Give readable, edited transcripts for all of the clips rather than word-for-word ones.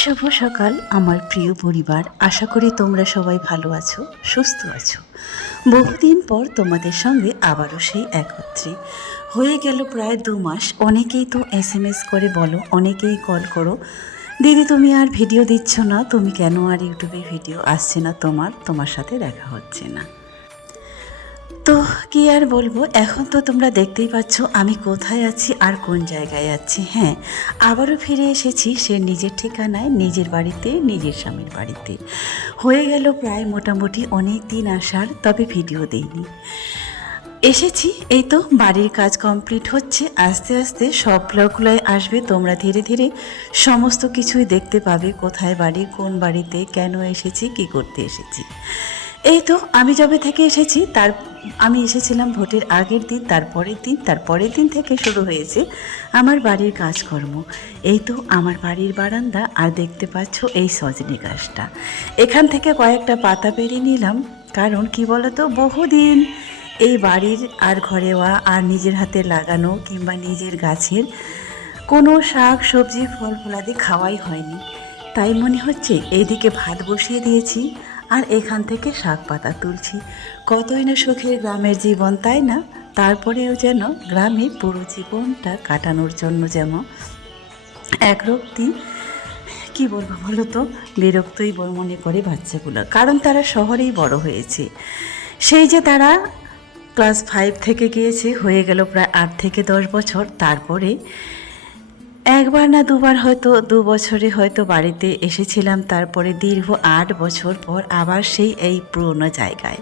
শুভ সকাল আমার প্রিয় পরিবার, আশা করি তোমরা সবাই ভালো আছো, সুস্থ আছো। বহুদিন পর তোমাদের সঙ্গে আবারও সেই একত্রে হয়ে গেল প্রায় 2 মাস। অনেকেই তো SMS করে বলো, অনেকেই কল করো, দিদি তুমি আর ভিডিও দিচ্ছ না, তুমি কেন আর ইউটিউবে ভিডিও আসছে না, তোমার সাথে দেখা হচ্ছে না। তো কি আর বলবো, এখন তো তোমরা দেখতেই পাচ্ছ আমি কোথায় আছি আর কোন জায়গায় আছি। হ্যাঁ, আবারও ফিরে এসেছি সে নিজের ঠিকানায়, নিজের বাড়িতে, নিজের স্বামীর বাড়িতে। হয়ে গেল প্রায় মোটামুটি অনেক দিন আসার, তবে ভিডিও দেইনি। এসেছি, এই তো বাড়ির কাজ কমপ্লিট হচ্ছে, আস্তে আস্তে সব ব্লগগুলোয় আসবে, তোমরা ধীরে ধীরে সমস্ত কিছুই দেখতে পাবে, কোথায় বাড়ি, কোন বাড়িতে, কেন এসেছি, কি করতে এসেছি। এই তো আমি যবে থেকে এসেছি আমি এসেছিলাম ভোটের আগের দিন, তারপরের দিন থেকে শুরু হয়েছে আমার বাড়ির কাজকর্ম। এই তো আমার বাড়ির বারান্দা, আর দেখতে পাচ্ছ এই সজনে গাছটা, এখান থেকে কয়েকটা পাতা পেরে নিলাম। কারণ কি বলতো, বহুদিন এই বাড়ির আর ঘরেওয়া আর নিজের হাতে লাগানো কিংবা নিজের গাছের কোনো শাক সবজি ফল ফলাদি খাওয়াই হয়নি। তাই মনে হচ্ছে এইদিকে ভাত বসিয়ে দিয়েছি আর এখান থেকে শাক পাতা তুলছি। কতই না সুখের গ্রামের জীবন, তাই না? তারপরেও যেন গ্রামে পুরো জীবনটা কাটানোর জন্য যেমন একরকম, কি বলবো বলো তো, বিরক্তই মনে করে বাচ্চাগুলো, কারণ তারা শহরেই বড় হয়েছে। সেই যে তারা ক্লাস 5 থেকে গিয়েছে, হয়ে গেল প্রায় 8 থেকে 10 বছর। তারপরে একবার না দুবার, হয়তো 2 বছরে হয়তো বাড়িতে এসেছিলাম, তারপরে দীর্ঘ 8 বছর পর আবার এই পুরনো জায়গায়।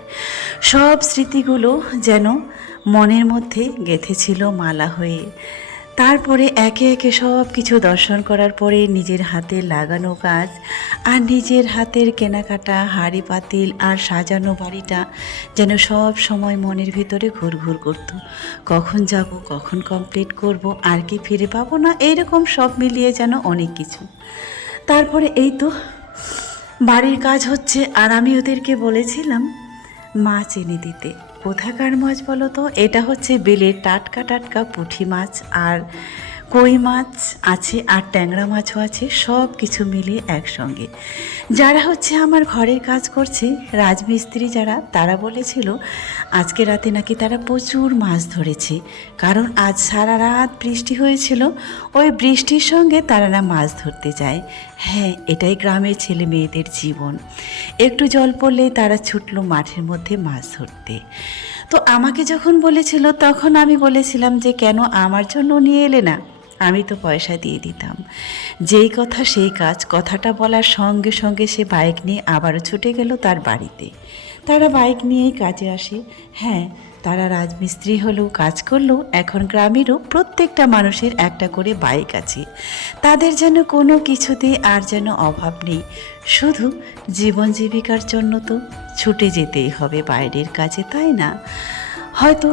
সব স্মৃতিগুলো যেন মনের মধ্যে গেঁথেছিল মালা হয়ে। তারপরে একে একে সব কিছু দর্শন করার পরে নিজের হাতে লাগানো কাজ আর নিজের হাতের কেনাকাটা হাঁড়ি পাতিল আর সাজানো বাড়িটা যেন সব সময় মনের ভিতরে ঘুরঘুর করতো। কখন যাব, কখন কমপ্লিট করব, আর কি ফিরে পাবো না, এইরকম সব মিলিয়ে যেন অনেক কিছু। তারপরে এই তো বাড়ির কাজ হচ্ছে, আর আমি ওদেরকে বলেছিলাম মাছ এনে দিতে। কোথাকার মাছ বলো তো? এটা হচ্ছে বিলের টাটকা টাটকা পুঁটি মাছ, আর কই মাছ আছে, আর ট্যাংরা মাছও আছে, সব কিছু মিলিয়ে একসঙ্গে। যারা হচ্ছে আমার ঘরের কাজ করছে, রাজমিস্ত্রি যারা, তারা বলেছিল আজকে রাতে নাকি তারা প্রচুর মাছ ধরেছে, কারণ আজ সারা রাত বৃষ্টি হয়েছিল, ওই বৃষ্টির সঙ্গে তারা না মাছ ধরতে যায়। হ্যাঁ, এটাই গ্রামের ছেলে মেয়েদের জীবন। একটু জল পড়লেই তারা ছুটলো মাঠের মধ্যে মাছ ধরতে। তো আমাকে যখন বলেছিল, তখন আমি বলেছিলাম যে কেন আমার জন্য নিয়ে এলে না, আমি তো পয়সা দিয়ে দিতাম। যেই কথা সেই কাজ, কথাটা বলার সঙ্গে সঙ্গে সে বাইক নিয়ে আবারও ছুটে গেল তার বাড়িতে। তারা বাইক নিয়েই কাজে আসে। হ্যাঁ, তারা রাজমিস্ত্রি হলেও কাজ করলেও এখন গ্রামেরও প্রত্যেকটা মানুষের একটা করে বাইক আছে। তাদের যেন কোনো কিছুতে আর যেন অভাব নেই, শুধু জীবন জীবিকার জন্য তো ছুটে যেতেই হবে বাইরের কাজে, তাই না? হয়তো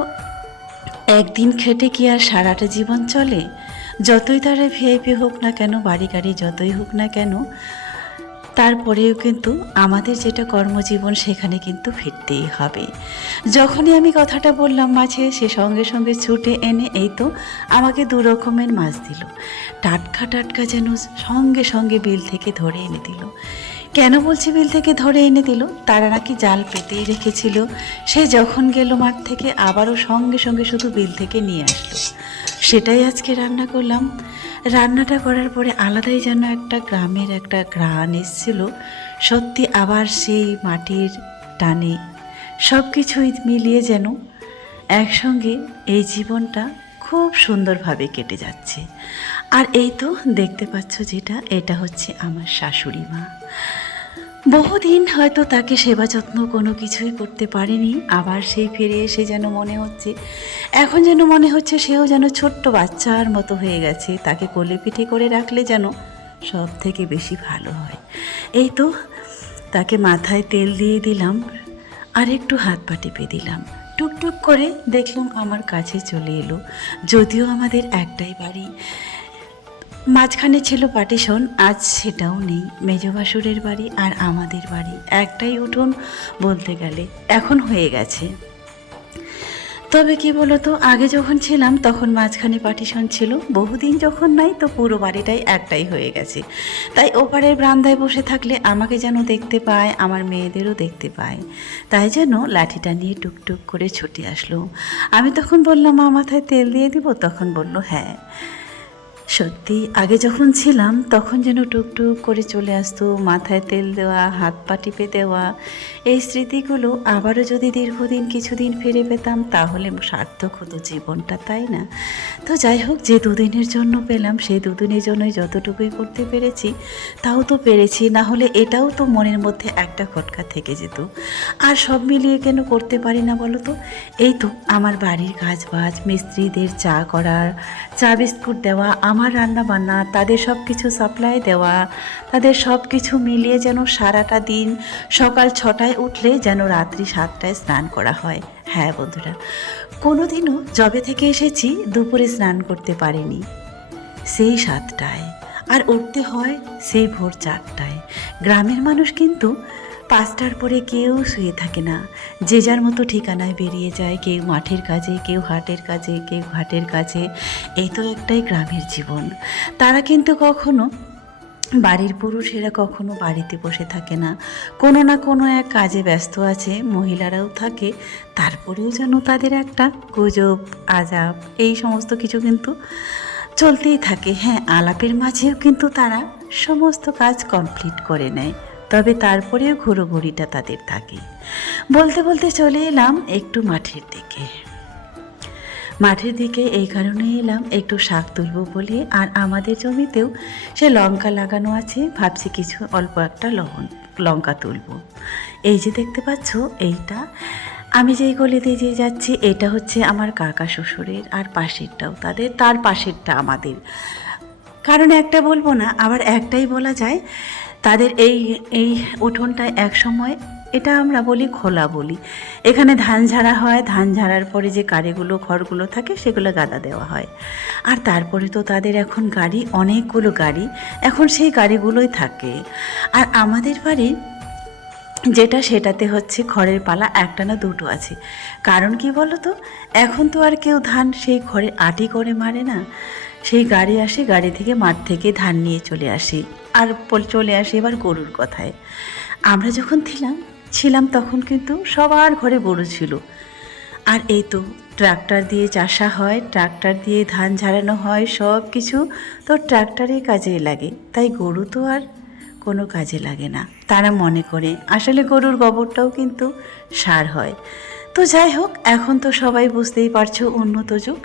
একদিন খেটে কি আর সারাটা জীবন চলে? যতই তারা ভিআইপি হোক না কেন, বাড়ি গাড়ি যতই হোক না কেন, তারপরেও কিন্তু আমাদের যেটা কর্মজীবন, সেখানে কিন্তু ফিরতেই হবে। যখনই আমি কথাটা বললাম মাছে, সে সঙ্গে সঙ্গে ছুটে এনে এই তো আমাকে 2 রকমের মাছ দিল, টাটকা টাটকা, যেন সঙ্গে সঙ্গে বিল থেকে ধরে এনে দিল। কেন বলছি বিল থেকে ধরে এনে দিল? তারা নাকি জাল পেতেই রেখেছিল, সে যখন গেল মাঠ থেকে আবারও সঙ্গে সঙ্গে শুধু বিল থেকে নিয়ে আসলো। সেটাই আজকে রান্না করলাম। রান্নাটা করার পরে আলাদাই যেন একটা গ্রামের একটা ঘ্রাণ এসেছিল। সত্যি আবার সেই মাটির টানে সব কিছুই মিলিয়ে যেন একসঙ্গে এই জীবনটা খুব সুন্দরভাবে কেটে যাচ্ছে। আর এই তো দেখতে পাচ্ছ যেটা, এটা হচ্ছে আমার শাশুড়ি মা। বহুদিন হয়তো তাকে সেবা যত্ন কোনো কিছুই করতে পারেনি, আবার সেই ফিরে এসে যেন মনে হচ্ছে, এখন যেন মনে হচ্ছে সেও যেন ছোট্ট বাচ্চার মতো হয়ে গেছে। তাকে কোলে পিঠে করে রাখলে যেন সব থেকে বেশি ভালো হয়। এই তো তাকে মাথায় তেল দিয়ে দিলাম আর একটু হাত পা টিপে দিলাম। টুকটুক করে দেখলাম আমার কাছে চলে এলো। যদিও আমাদের একটাই বাড়ি, মাঝখানে ছিল পার্টিশন, আজ সেটাও নেই। মেজ ভাসুরের বাড়ি আর আমাদের বাড়ি একটাই উঠোন বলতে গেলে, এখন হয়ে গেছে। তবে কি বলতো, আগে যখন ছিলাম তখন মাঝখানে পার্টিশন ছিল, বহুদিন যখন নাই তো পুরো বাড়িটাই একটাই হয়ে গেছে। তাই ওপারের বারান্দায় বসে থাকলে আমাকে যেন দেখতে পায়, আমার মেয়েদেরও দেখতে পায়। তাই যেন লাঠিটা নিয়ে টুকটুক করে ছুটে আসলো। আমি তখন বললাম, মা মাথায় তেল দিয়ে দিব? তখন বলল হ্যাঁ। সত্যি আগে যখন ছিলাম তখন যেন টুকটুক করে চলে আসতো, মাথায় তেল দেওয়া, হাত পা টিপে দেওয়া। এই স্মৃতিগুলো আবারও যদি দীর্ঘদিন কিছুদিন ফিরে পেতাম তাহলে সার্থক হতো জীবনটা, তাই না? তো যাই হোক, যে দুদিনের জন্য পেলাম সেই দুদিনের জন্যই যতটুকুই করতে পেরেছি তাও তো পেরেছি, না হলে এটাও তো মনের মধ্যে একটা খটকা থেকে যেত। আর সব মিলিয়ে কেন করতে পারি না বলো তো? এই তো আমার বাড়ির কাজ বাজ, মিস্ত্রিদের চা করার, চা বিস্কুট দেওয়া, আমার রান্না বান্না, তাদের সব কিছু সাপ্লাই দেওয়া, তাদের সব কিছু মিলিয়ে যেন সারাটা দিন সকাল 6টায় উঠলে যেন রাত্রি 7টায় স্নান করা হয়। হ্যাঁ বন্ধুরা, কোনো দিনও যবে থেকে এসেছি দুপুরে স্নান করতে পারিনি, সেই 7টায়, আর উঠতে হয় সেই ভোর 4টায়। গ্রামের মানুষ কিন্তু 5টার পরে কেউ শুয়ে থাকে না, যে যার মতো ঠিকানায় বেরিয়ে যায়, কেউ মাঠের কাজে, কেউ হাটের কাজে, কেউ ঘাটের কাজে। এই তো একটাই গ্রামের জীবন। তারা কিন্তু কখনো, বাড়ির পুরুষেরা কখনো বাড়িতে বসে থাকে না, কোনো না কোনো এক কাজে ব্যস্ত আছে, মহিলারাও থাকে। তারপরেও যেন তাদের একটা গুজব, আজাব, এই সমস্ত কিছু কিন্তু চলতেই থাকে। হ্যাঁ, আলাপের মাঝেও কিন্তু তারা সমস্ত কাজ কমপ্লিট করে নেয়, তবে তারপরেও ঘোরাঘুরিটা তাদের থাকে। বলতে বলতে চলে এলাম একটু মাঠের দিকে। মাঠের দিকে এই কারণে এলাম, একটু শাক তুলবো বলে। আর আমাদের জমিতেও সে লঙ্কা লাগানো আছে, ভাবছি কিছু অল্প একটা লঙ্কা তুলবো। এই যে দেখতে পাচ্ছ, এইটা আমি যেই গলিতে যে যাচ্ছি এটা হচ্ছে আমার কাকা শ্বশুরের, আর পাশেরটাও তাদের, তার পাশেরটা আমাদের। কারণ একটা বলবো না, আবার একটাই বলা যায়। তাদের এই এই উঠোনটায় এক সময়, এটা আমরা বলি খোলা বলি, এখানে ধান ঝাড়া হয়, ধান ঝাড়ার পরে যে কাড়িগুলো খড়গুলো থাকে সেগুলো গাদা দেওয়া হয়। আর তারপরে তো তাদের এখন গাড়ি, অনেকগুলো গাড়ি, এখন সেই গাড়িগুলোই থাকে। আর আমাদের বাড়ির যেটা, সেটাতে হচ্ছে খড়ের পালা একটা না দুটো আছে। কারণ কি বলো তো, এখন তো আর কেউ ধান সেই খড়ে আটি করে মারে না, সেই গাড়ি আসে, গাড়ি থেকে মাঠ থেকে ধান নিয়ে চলে আসে। আর চলে আসে এবার গরুর কথায়। আমরা যখন ছিলাম তখন কিন্তু সবার ঘরে গরু ছিল। আর এই তো ট্রাক্টর দিয়ে চাষা হয়, ট্রাক্টর দিয়ে ধান ঝাড়ানো হয়, সব কিছু তো ট্রাক্টরের কাজেই লাগে। তাই গরু তো আর কোনো কাজে লাগে না, তারা মনে করে। আসলে গরুর গোবরটাও কিন্তু সার হয়। তো যাই হোক, এখন তো সবাই বুঝতেই পারছো উন্নত যুগ,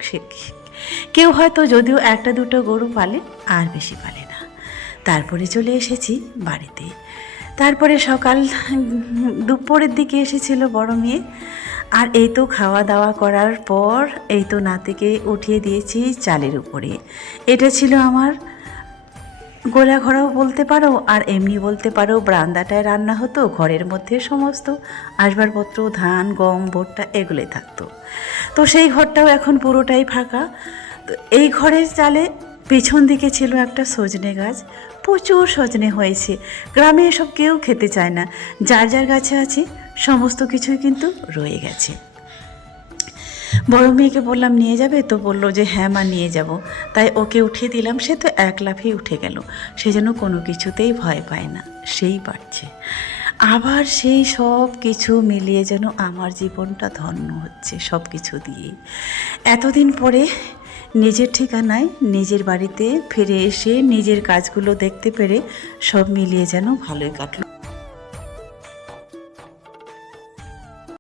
কেউ হয়তো যদিও একটা দুটো গরু পালে, আর বেশি পালে না। তারপরে চলে এসেছি বাড়িতে। তারপরে সকাল দুপুরের দিকে এসেছিল বড় মেয়ে। আর এই তো খাওয়া দাওয়া করার পর এই তো নাতিকে উঠিয়ে দিয়েছি চালের উপরে। এটা ছিল আমার গোলা ঘরেও বলতে পারো, আর এমনি বলতে পারো বারান্দাটায় রান্না হতো, ঘরের মধ্যে সমস্ত আসবাবপত্র, ধান, গম, ভুট্টা এগুলোই থাকতো। তো সেই ঘরটাও এখন পুরোটাই ফাঁকা। তো এই ঘরের চালে পেছন দিকে ছিল একটা সজনে গাছ, প্রচুর সজনে হয়েছে। গ্রামে এসব কেউ খেতে চায় না, যার যার গাছে আছে সমস্ত কিছুই কিন্তু রয়ে গেছে। বড় মেয়েকে বললাম নিয়ে যাবে, তো বললো যে হ্যাঁ মা নিয়ে যাব। তাই ওকে উঠিয়ে দিলাম, সে তো এক লাফেই উঠে গেল। সে যেন কোনো কিছুতেই ভয় পায় না, সেই পারছে। আবার সেই সব কিছু মিলিয়ে যেন আমার জীবনটা ধন্য হচ্ছে সব কিছু দিয়ে। এতদিন পরে নিজের ঠিকানায়, নিজের বাড়িতে ফিরে এসে নিজের কাজগুলো দেখতে পেরে সব মিলিয়ে যেন ভালোই কাটলো।